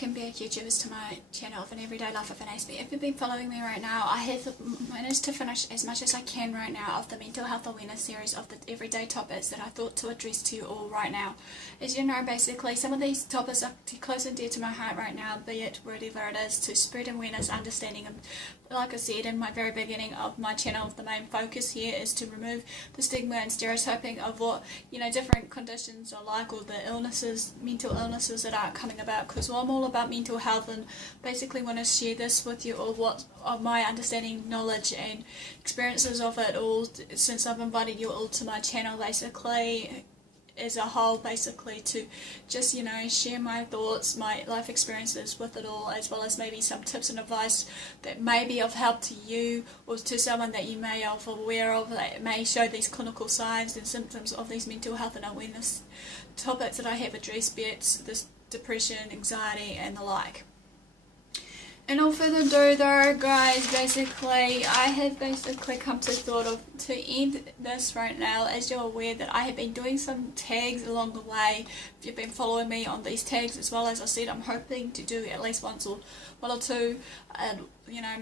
welcome back YouTubers to my channel of An Everyday Life of an Aspie. If you've been following me right now, I have managed to finish as much as I can right now of the mental health awareness series of the everyday topics that I thought to address to you all right now. As you know, basically some of these topics are close and dear to my heart right now, be it whatever it is, to spread awareness, understanding, and like I said in my very beginning of my channel, the main focus here is to remove the stigma and stereotyping of what, different conditions are like, or the illnesses, mental illnesses that are coming about, because I'm all about mental health and basically want to share this with you all, what of my understanding, knowledge and experiences of it all, since I've invited you all to my channel basically as a whole, basically to just share my thoughts, my life experiences with it all, as well as maybe some tips and advice that may be of help to you or to someone that you may be aware of that may show these clinical signs and symptoms of these mental health and awareness topics that I have addressed, be it this depression, anxiety and the like. And no further ado though, guys, basically I have come to thought of to end this right now, as you're aware that I have been doing some tags along the way. If you've been following me on these tags, as well as I said, I'm hoping to do at least one or two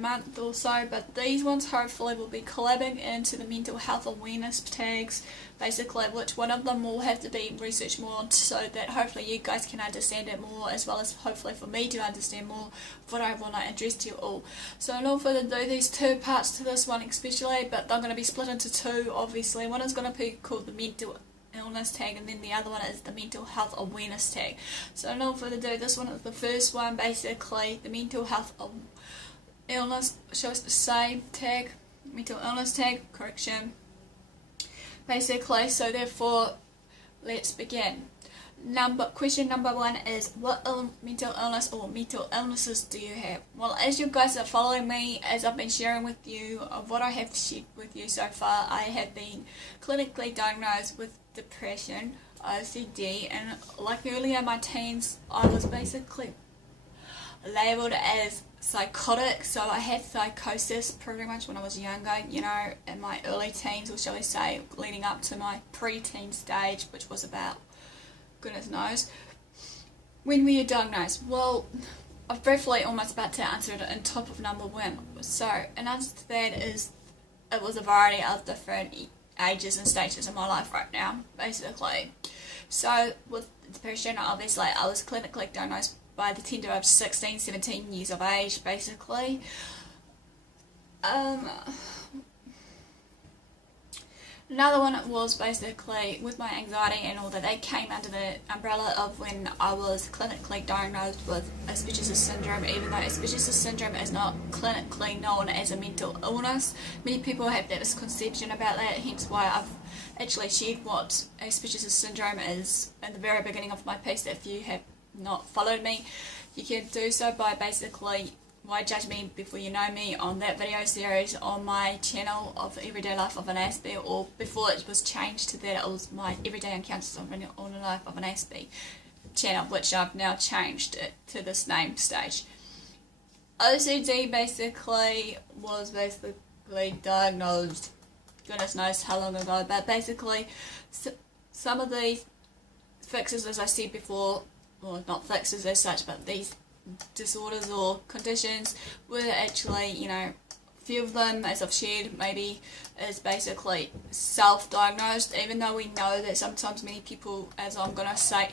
month or so, but these ones hopefully will be collabing into the mental health awareness tags, basically, which one of them will have to be researched more on, so that hopefully you guys can understand it more, as well as hopefully for me to understand more of what I want to address to you all. So no further ado, these two parts to this one especially, but they're going to be split into two obviously. One is going to be called the mental illness tag, and then the other one is the mental health awareness tag. So no further ado, this one is the first one, basically the mental health illness, shall I say, tag, mental illness tag, correction, basically. So therefore, let's begin. Question number one is, what mental illness or mental illnesses do you have? Well, as you guys are following me, as I've been sharing with you of what I have shared with you so far, I have been clinically diagnosed with depression, OCD, and like earlier in my teens, I was basically labelled as psychotic. So I had psychosis pretty much when I was younger, in my early teens, or shall I say leading up to my pre-teen stage, which was about goodness knows. When were you diagnosed? Well, I'm briefly almost about to answer it on top of number one. So an answer to that is, it was a variety of different ages and stages in my life right now, basically. So with depression, obviously I was clinically diagnosed by the tender of 16, 17 years of age, basically. Another one was basically with my anxiety and all that. They came under the umbrella of when I was clinically diagnosed with Asperger's syndrome, even though Asperger's syndrome is not clinically known as a mental illness. Many people have that misconception about that, hence why I've actually shared what Asperger's syndrome is in the very beginning of my piece. If you have not followed me, you can do so by basically, why judge me before you know me, on that video series on my channel of Everyday Life of an Aspie, or before it was changed to that, it was my Everyday Encounters on the Life of an Aspie channel, which I've now changed it to this name stage. OCD basically was diagnosed, goodness knows how long ago, but basically some of these fixes, as I said before, well, not fixes as such, but these disorders or conditions were actually, few of them, as I've shared, maybe is basically self-diagnosed, even though we know that sometimes many people, as I'm going to say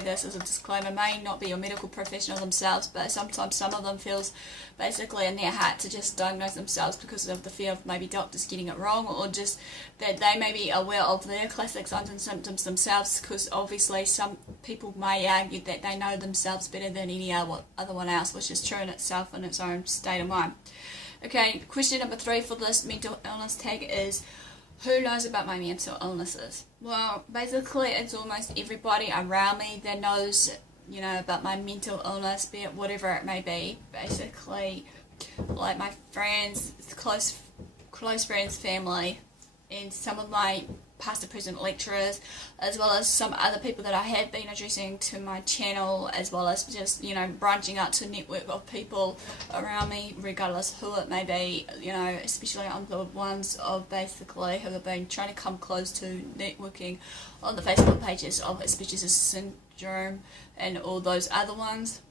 this as a disclaimer, may not be a medical professional themselves, but sometimes some of them feels basically in their heart to just diagnose themselves because of the fear of maybe doctors getting it wrong, or just that they may be aware of their classic signs and symptoms themselves, because obviously some people may argue that they know themselves better than any other one else, which is true in itself in its own state of mind. Okay, question number three for this mental illness tag is, who knows about my mental illnesses? Well, basically it's almost everybody around me that knows, about my mental illness, be it whatever it may be. Basically, like my friends, close friends, family, and some of my past and present lecturers, as well as some other people that I have been addressing to my channel, as well as just, branching out to a network of people around me, regardless who it may be, especially on the ones of basically who have been trying to come close to networking on the Facebook pages of Asperger's syndrome and all those other ones.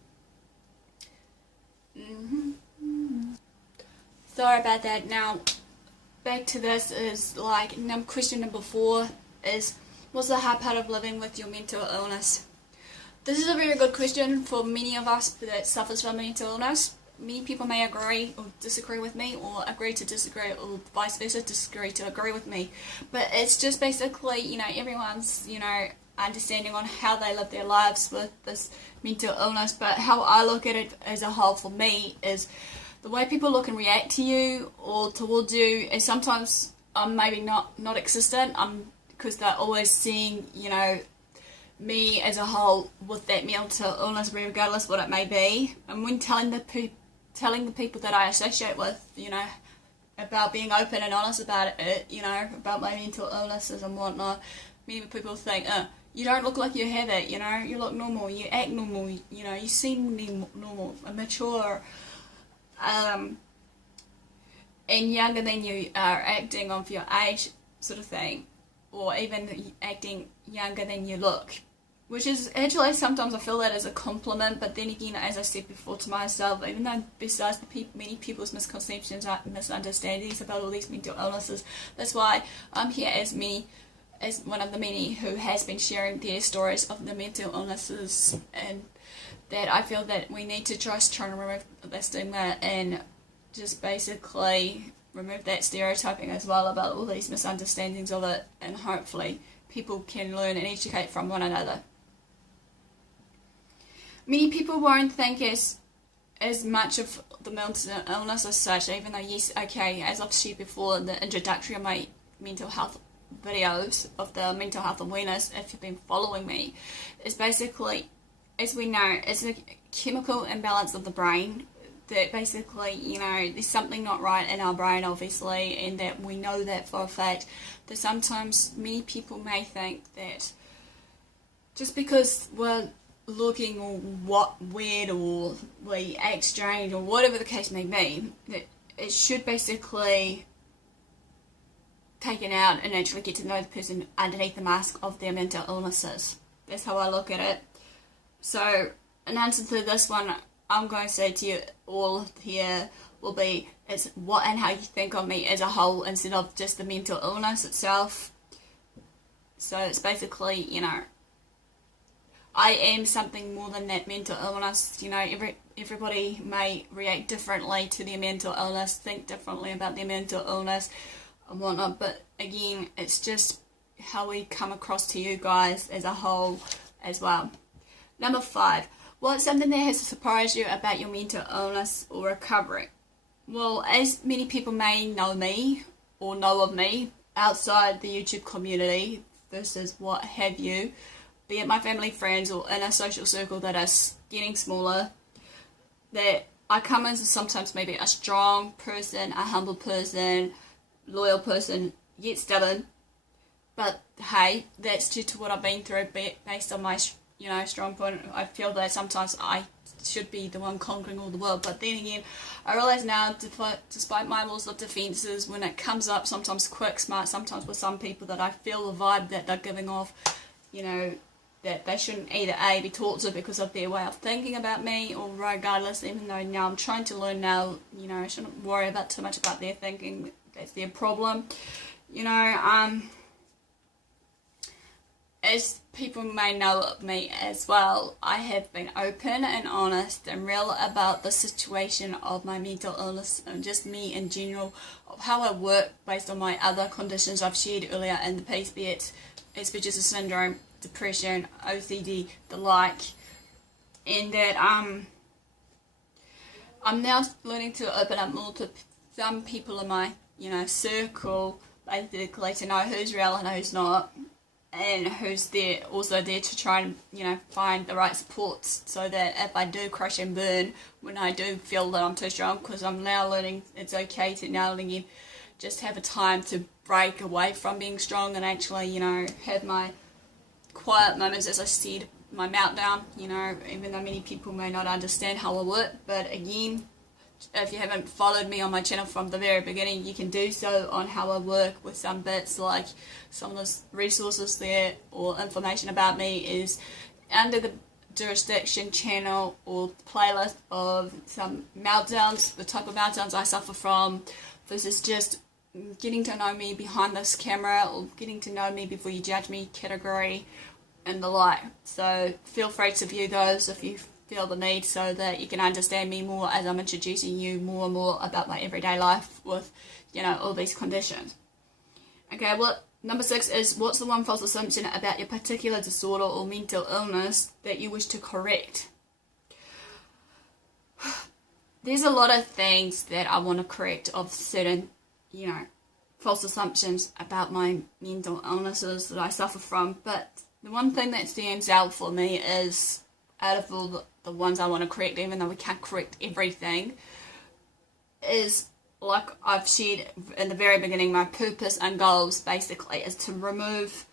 Sorry about that. Now, back to this is like, question number 4 is, what's the hard part of living with your mental illness? This is a very good question for many of us that suffers from mental illness. Many people may agree or disagree with me, or agree to disagree, or vice versa, disagree to agree with me. But it's just basically, everyone's, understanding on how they live their lives with this mental illness. But how I look at it as a whole for me is the way people look and react to you or towards you is sometimes maybe not existent, because they're always seeing, me as a whole with that mental illness, regardless what it may be. And when telling the people that I associate with, about being open and honest about it, about my mental illnesses and whatnot, many people think, you don't look like you have it, you look normal, you act normal, you seem normal, mature, and younger than you are acting of your age, sort of thing, or even acting younger than you look. Which is actually, sometimes I feel that as a compliment, but then again, as I said before to myself, even though besides many people's misconceptions and misunderstandings about all these mental illnesses, that's why I'm here as one of the many who has been sharing their stories of the mental illnesses, and that I feel that we need to try to remove the stigma and just basically remove that stereotyping as well about all these misunderstandings of it, and hopefully people can learn and educate from one another. Many people won't think as much of the mental illness as such, even though, yes, okay, as I've shared before in the introductory of my mental health videos of the mental health awareness, if you've been following me, is basically, as we know, it's a chemical imbalance of the brain, that basically, there's something not right in our brain, obviously, and that we know that for a fact, that sometimes many people may think that just because we're looking or weird or we act strange or whatever the case may be, that it should basically taken out and actually get to know the person underneath the mask of their mental illnesses. That's how I look at it. So, in answer to this one, I'm going to say to you all here will be, it's what and how you think of me as a whole instead of just the mental illness itself. So it's basically, I am something more than that mental illness. Everybody may react differently to their mental illness, think differently about their mental illness and whatnot, but again, it's just how we come across to you guys as a whole as well. Number 5, what's something that has surprised you about your mental illness or recovery? Well, as many people may know me or know of me outside the YouTube community versus what have you, be it my family, friends, or in a social circle that is getting smaller, that I come as sometimes maybe a strong person, a humble person, loyal person, yet stubborn. But hey, that's due to what I've been through, based on my, strong point. I feel that sometimes I should be the one conquering all the world. But then again, I realise now, despite my walls of defences, when it comes up, sometimes quick, smart, sometimes with some people, that I feel the vibe that they're giving off, that they shouldn't either A, be taught to because of their way of thinking about me, or regardless, even though now I'm trying to learn now, I shouldn't worry about too much about their thinking, that's their problem. As people may know of me as well, I have been open and honest and real about the situation of my mental illness and just me in general, of how I work based on my other conditions I've shared earlier in the piece, be it Asperger's syndrome, depression, OCD, the like, and that I'm now learning to open up more to some people in my circle, basically, to know who's real and who's not, and who's also there to try and find the right supports, so that if I do crash and burn when I do feel that I'm too strong, because I'm now learning it's okay to now again just have a time to break away from being strong and actually have my quiet moments, as I said, my meltdown, even though many people may not understand how I work. But again, if you haven't followed me on my channel from the very beginning, you can do so on how I work with some bits, like some of the resources there or information about me is under the jurisdiction channel or playlist of some meltdowns, the type of meltdowns I suffer from, versus just getting to know me behind this camera or getting to know me before you judge me category and the like. So feel free to view those if you feel the need, so that you can understand me more as I'm introducing you more and more about my everyday life with, you know, all these conditions. Okay, number 6 is, what's the one false assumption about your particular disorder or mental illness that you wish to correct? There's a lot of things that I want to correct of certain, you know, false assumptions about my mental illnesses that I suffer from, but the one thing that stands out for me is, out of all the ones I want to correct, even though we can't correct everything, is, like I've shared in the very beginning, my purpose and goals basically is to remove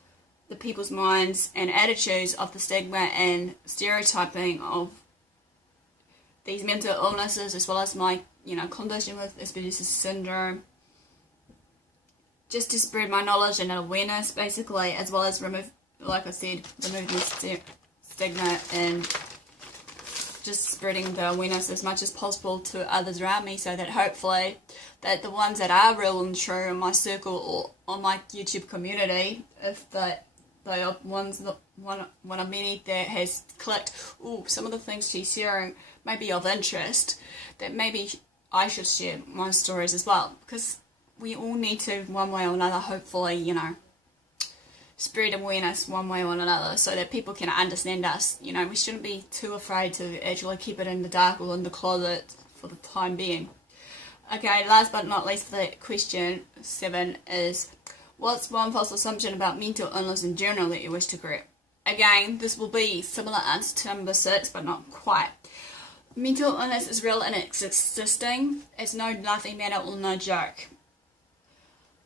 the people's minds and attitudes of the stigma and stereotyping of these mental illnesses, as well as my, you know, condition with Asperger's syndrome, just to spread my knowledge and awareness basically, as well as remove, like I said, remove the stigma and just spreading the awareness as much as possible to others around me, so that hopefully that the ones that are real and true in my circle or on my YouTube community, if they are ones that one of many that has clicked, oh, some of the things she's sharing may be of interest, that maybe I should share my stories as well, because we all need to, one way or another, hopefully, you know, spread awareness one way or another, so that people can understand us. You know, we shouldn't be too afraid to actually keep it in the dark or in the closet for the time being. Okay, last but not least for that question 7 is, what's one false assumption about mental illness in general that you wish to correct? Again, this will be similar answer to number 6, but not quite. Mental illness is real and it's existing. It's no nothing matter or no joke.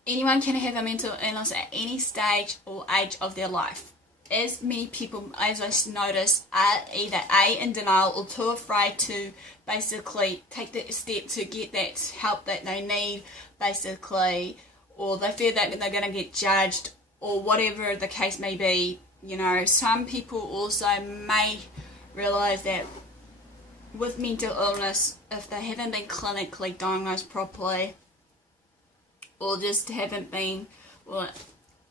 Anyone can have a mental illness at any stage or age of their life. As many people, as I notice, are either A, in denial, or too afraid to basically take that step to get that help that they need, basically, or they fear that they're going to get judged, or whatever the case may be. You know, some people also may realise that with mental illness, if they haven't been clinically diagnosed properly, or just haven't been, well,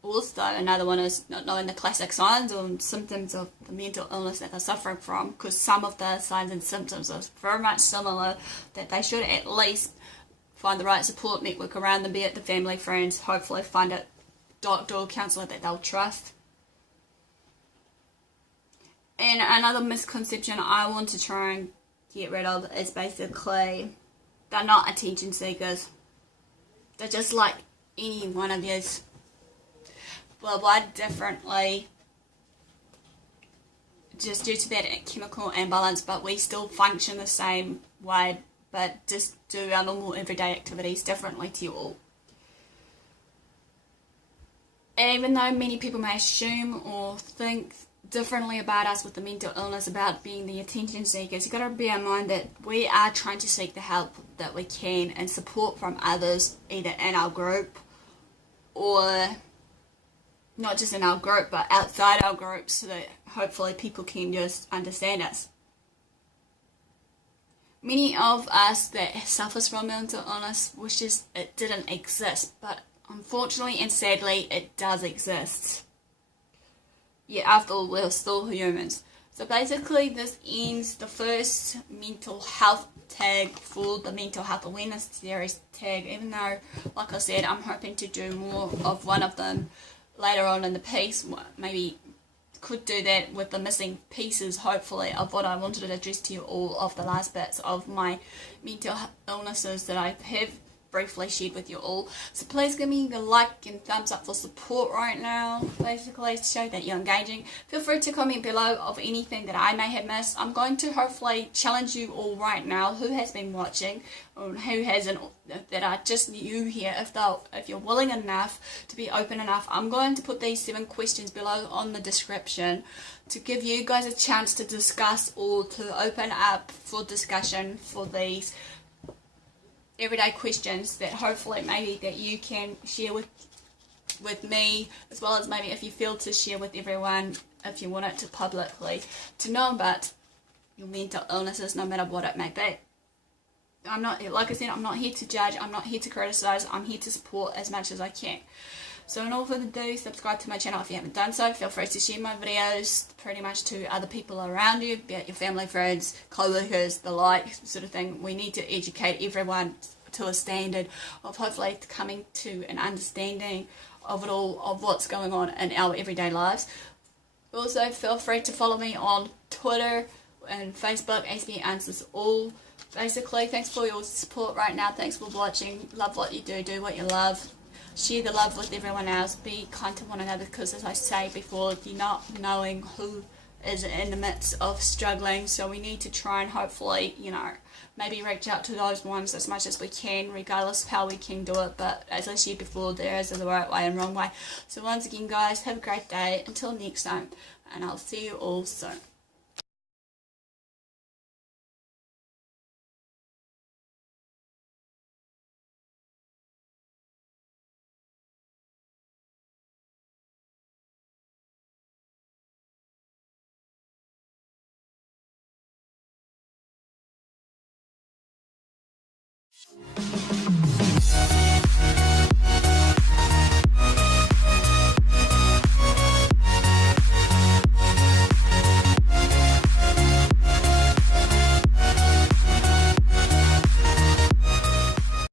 also another one is not knowing the classic signs or symptoms of the mental illness that they're suffering from, because some of the signs and symptoms are very much similar, that they should at least find the right support network around them, be it the family, friends, hopefully find a doctor or counsellor that they'll trust. And another misconception I want to try and get rid of is basically, they're not attention seekers. They're just like any one of us. We're wired differently, just due to that chemical imbalance, but we still function the same way, but just do our normal everyday activities differently to you all. Even though many people may assume or think differently about us with the mental illness, about being the attention seekers, you've got to bear in mind that we are trying to seek the help that we can and support from others, either in our group or not just in our group but outside our group, so that hopefully people can just understand us. Many of us that suffers from mental illness wishes it didn't exist, but unfortunately and sadly it does exist. Yeah, after all, we're still humans. So basically this ends the first mental health tag for the mental health awareness series tag, even though, like I said, I'm hoping to do more of one of them later on in the piece. Maybe could do that with the missing pieces, hopefully, of what I wanted to address to you all of the last bits of my mental illnesses that I have briefly shared with you all. So please give me the like and thumbs up for support right now, basically to show that you're engaging. Feel free to comment below of anything that I may have missed. I'm going to hopefully challenge you all right now who has been watching or who hasn't, that are just new here, if you're willing enough to be open enough. I'm going to put these 7 questions below on the description to give you guys a chance to discuss or to open up for discussion for these everyday questions that hopefully maybe that you can share with with me, as well as maybe if you feel to share with everyone, if you want it to publicly to know about your mental illnesses, no matter what it may be. I'm not, like I said, I'm not here to judge, I'm not here to criticize, I'm here to support as much as I can. So in all further ado, subscribe to my channel if you haven't done so. Feel free to share my videos pretty much to other people around you, be it your family, friends, co-workers, the like sort of thing. We need to educate everyone to a standard of hopefully coming to an understanding of it all, of what's going on in our everyday lives. Also, feel free to follow me on Twitter and Facebook, AspieAnswersAll. Basically, thanks for your support right now. Thanks for watching. Love what you do. Do what you love. Share the love with everyone else. Be kind to one another, because as I say before, you're not knowing who is in the midst of struggling. So we need to try and hopefully, maybe reach out to those ones as much as we can, regardless of how we can do it. But as I said before, there is the right way and wrong way. So once again, guys, have a great day. Until next time, and I'll see you all soon.